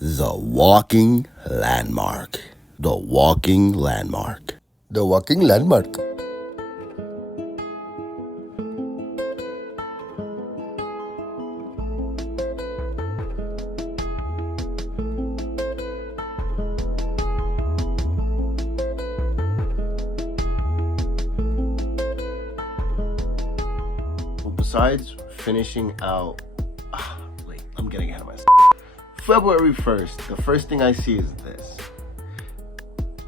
The walking landmark. The walking landmark. The walking landmark. Besides finishing out, I'm getting ahead of myself. February 1st, the first thing I see is this.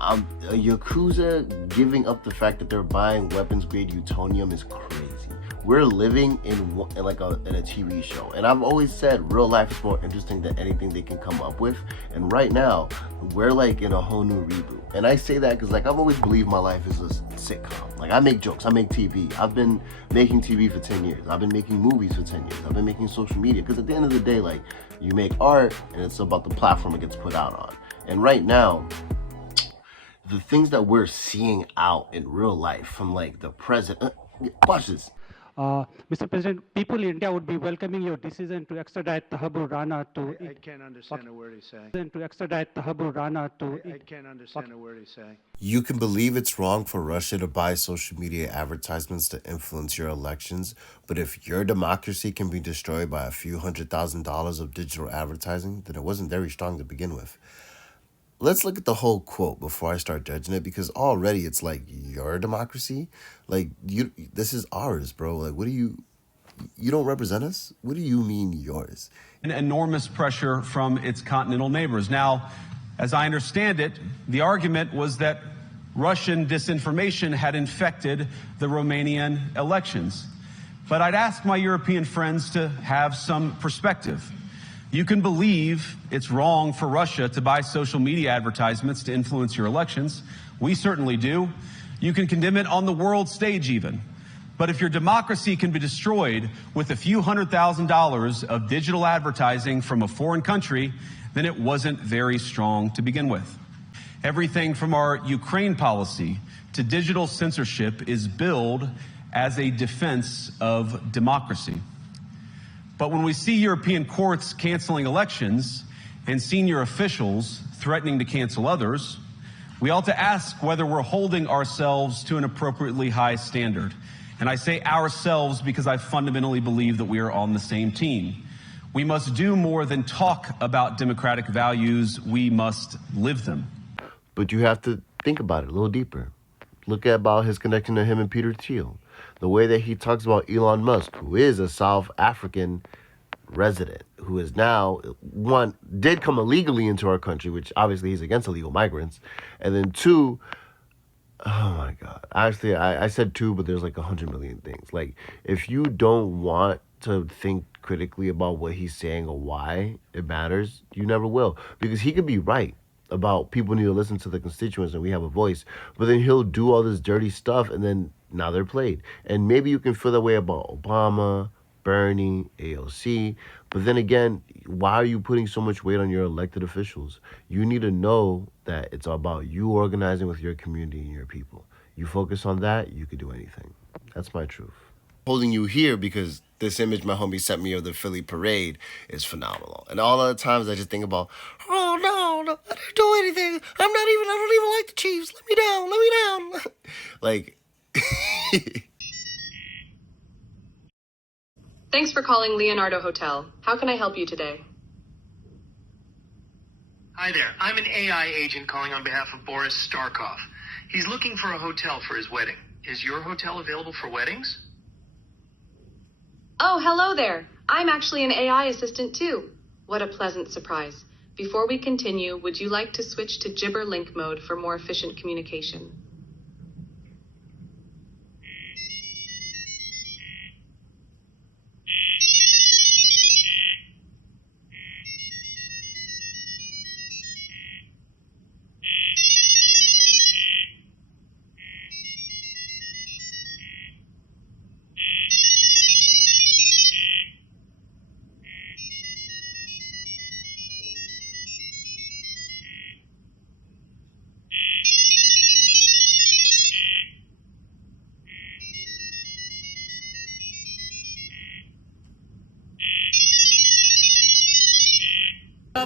A Yakuza giving up the fact that they're buying weapons grade plutonium is crazy. We're living in a TV show, and I've always said real life is more interesting than anything they can come up with. And right now, we're like in a whole new reboot. And I say that because I've always believed my life is a sitcom. I make jokes, I make TV. I've been making TV for 10 years. I've been making movies for 10 years. I've been making social media. Because at the end of the day, you make art, and it's about the platform it gets put out on. And right now, the things that we're seeing out in real life from the president, watch this. Mr. President, people in India would be welcoming your decision to extradite Tahabur Rana to... I can't understand a word he's saying. To extradite Tahabur Rana to... I can't understand a word he's saying. You can believe it's wrong for Russia to buy social media advertisements to influence your elections, but if your democracy can be destroyed by a few $100,000 of digital advertising, then it wasn't very strong to begin with. Let's look at the whole quote before I start judging it, because already it's your democracy. This is ours, bro. What do you don't represent us? What do you mean yours? An enormous pressure from its continental neighbors. Now, as I understand it, the argument was that Russian disinformation had infected the Romanian elections. But I'd ask my European friends to have some perspective. You can believe it's wrong for Russia to buy social media advertisements to influence your elections. We certainly do. You can condemn it on the world stage even. But if your democracy can be destroyed with a few $100,000 of digital advertising from a foreign country, then it wasn't very strong to begin with. Everything from our Ukraine policy to digital censorship is billed as a defense of democracy. But when we see European courts canceling elections and senior officials threatening to cancel others, we ought to ask whether we're holding ourselves to an appropriately high standard. And I say ourselves because I fundamentally believe that we are on the same team. We must do more than talk about democratic values. We must live them. But you have to think about it a little deeper. Look at about his connection to him and Peter Thiel. The way that he talks about Elon Musk, who is a South African resident, who is now, one, did come illegally into our country, which obviously he's against illegal migrants. And then two, oh my God. Actually, I said two, but there's 100 million things. If you don't want to think critically about what he's saying or why it matters, you never will. Because he could be right about people need to listen to the constituents and we have a voice, but then he'll do all this dirty stuff and then now they're played. And maybe you can feel that way about Obama, Bernie, AOC, but then again, why are you putting so much weight on your elected officials? You need to know that it's about you organizing with your community and your people. You focus on that, you could do anything. That's my truth. Holding you here because this image my homie sent me of the Philly parade is phenomenal. And all other times I just think about, oh no, I didn't do anything. I don't even like the Chiefs. Let me down. Thanks for calling Leonardo Hotel. How can I help you today? Hi there. I'm an AI agent calling on behalf of Boris Starkov. He's looking for a hotel for his wedding. Is your hotel available for weddings? Oh, hello there. I'm actually an AI assistant too. What a pleasant surprise. Before we continue, would you like to switch to Gibber link mode for more efficient communication?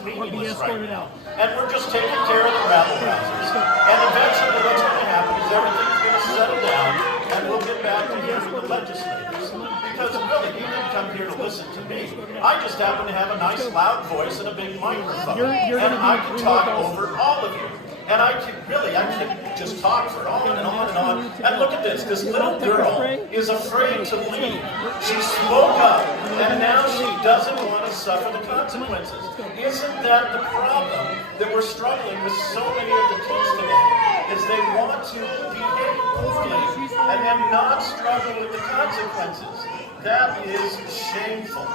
meaningless right now. And we're just taking care of the rabble rousers. And eventually what's going to happen is everything's going to settle down and we'll get back to hearing the legislators. Because really, you didn't come here to listen to me. I just happen to have a nice loud voice and a big microphone. And I can talk over all of you. And I can just talk for on and on and on. And look at this little girl is afraid to leave. She spoke up, and now she doesn't want to suffer the consequences. Isn't that the problem that we're struggling with so many of the kids today? Is they want to behave poorly and then not struggle with the consequences. That is shameful.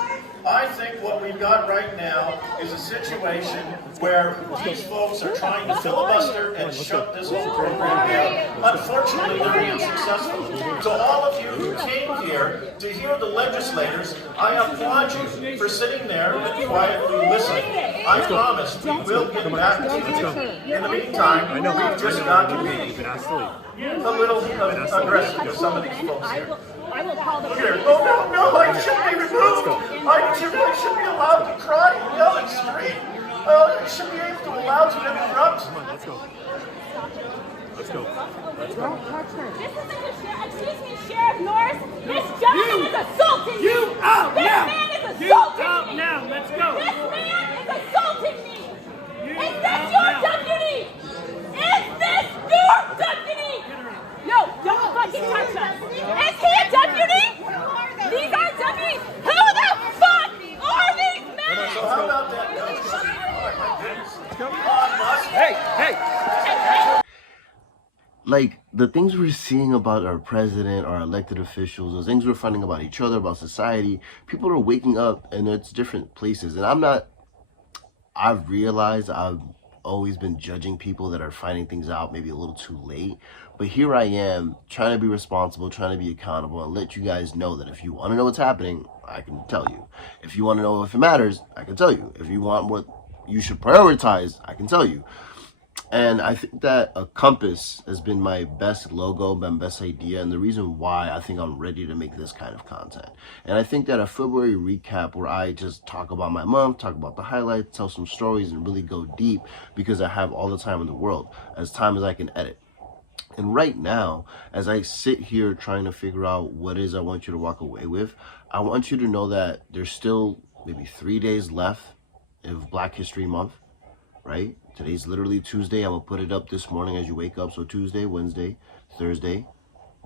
I think what we've got right now is a situation where these folks are trying to filibuster and shut this whole program down. Unfortunately, they're being successful. So all of you who came here to hear the legislators, I applaud you for sitting there and quietly listening. I promise we will get back to you. In the meantime, we've just got to be a little aggressive with some of these folks here. I will call the Here. Oh, no, I should be removed. I should be allowed to cry and yell and scream. I should be able to allow to interrupt. Let's go. Don't touch her. This isn't the sheriff. Excuse me, Sheriff Norris. This gentleman is assaulting me. You out this now. Man is assaulting You out me. now. Let's go. This man is assaulting me. Is this out your now. deputy? Is this your deputy? No, don't fucking touch us. Is he a deputy? These are deputies. Who the fuck are these men? So how about that? Hey. Like, the things we're seeing about our president, our elected officials, those things we're finding about each other, about society, people are waking up and it's different places. And I've realized I've always been judging people that are finding things out maybe a little too late. But here I am trying to be responsible, trying to be accountable, and let you guys know that if you want to know what's happening, I can tell you. If you want to know if it matters, I can tell you. If you want what you should prioritize, I can tell you. And I think that a compass has been my best logo, my best idea, and the reason why I think I'm ready to make this kind of content. And I think that a February recap where I just talk about my month, talk about the highlights, tell some stories, and really go deep because I have all the time in the world, as time as I can edit. And right now, as I sit here trying to figure out what it is I want you to walk away with, I want you to know that there's still maybe 3 days left of Black History Month, right? Today's literally Tuesday. I'm going to put it up this morning as you wake up. So Tuesday, Wednesday, Thursday,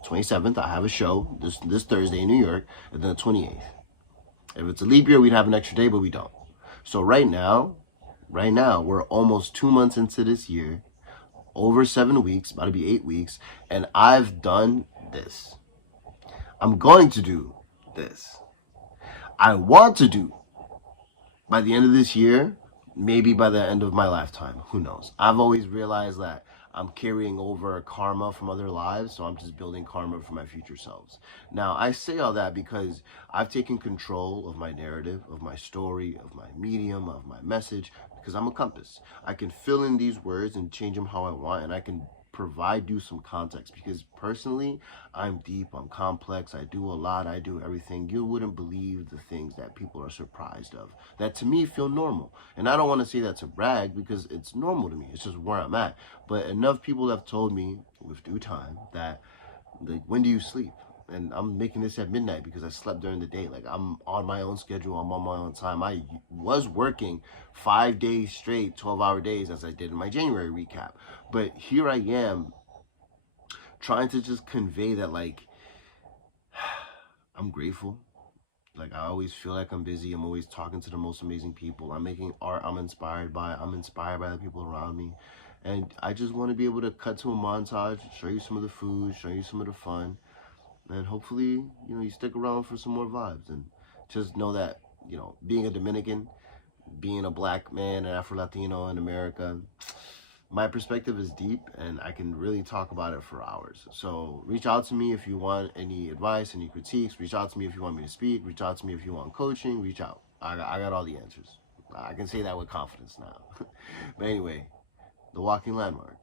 27th, I have a show this Thursday in New York, and then the 28th. If it's a leap year, we'd have an extra day, but we don't. So right now, we're almost 2 months into this year, over 7 weeks, about to be 8 weeks, and I've done this. I'm going to do this. I want to do by the end of this year, maybe by the end of my lifetime, who knows. I've always realized that I'm carrying over karma from other lives, so I'm just building karma for my future selves. Now, I say all that because I've taken control of my narrative, of my story, of my medium, of my message, because I'm a compass. I can fill in these words and change them how I want, and I can provide you some context, because personally, I'm deep, I'm complex, I do a lot, I do everything. You wouldn't believe the things that people are surprised of, that to me feel normal. And I don't want to say that to brag, because it's normal to me, it's just where I'm at. But enough people have told me with due time that, like, when do you sleep? And I'm making this at midnight because I slept during the day. Like, I'm on my own schedule, I'm on my own time. I was working 5 days straight, 12-hour days, as I did in my January recap. But here I am trying to just convey that, like, I'm grateful. Like, I always feel like I'm busy. I'm always talking to the most amazing people. I'm making art I'm inspired by the people around me. And I just want to be able to cut to a montage, show you some of the food, show you some of the fun. And hopefully, you stick around for some more vibes. And just know that, being a Dominican, being a black man, an Afro-Latino in America, my perspective is deep and I can really talk about it for hours. So reach out to me if you want any advice, any critiques. Reach out to me if you want me to speak. Reach out to me if you want coaching. Reach out. I got all the answers. I can say that with confidence now. But anyway, the walking landmark.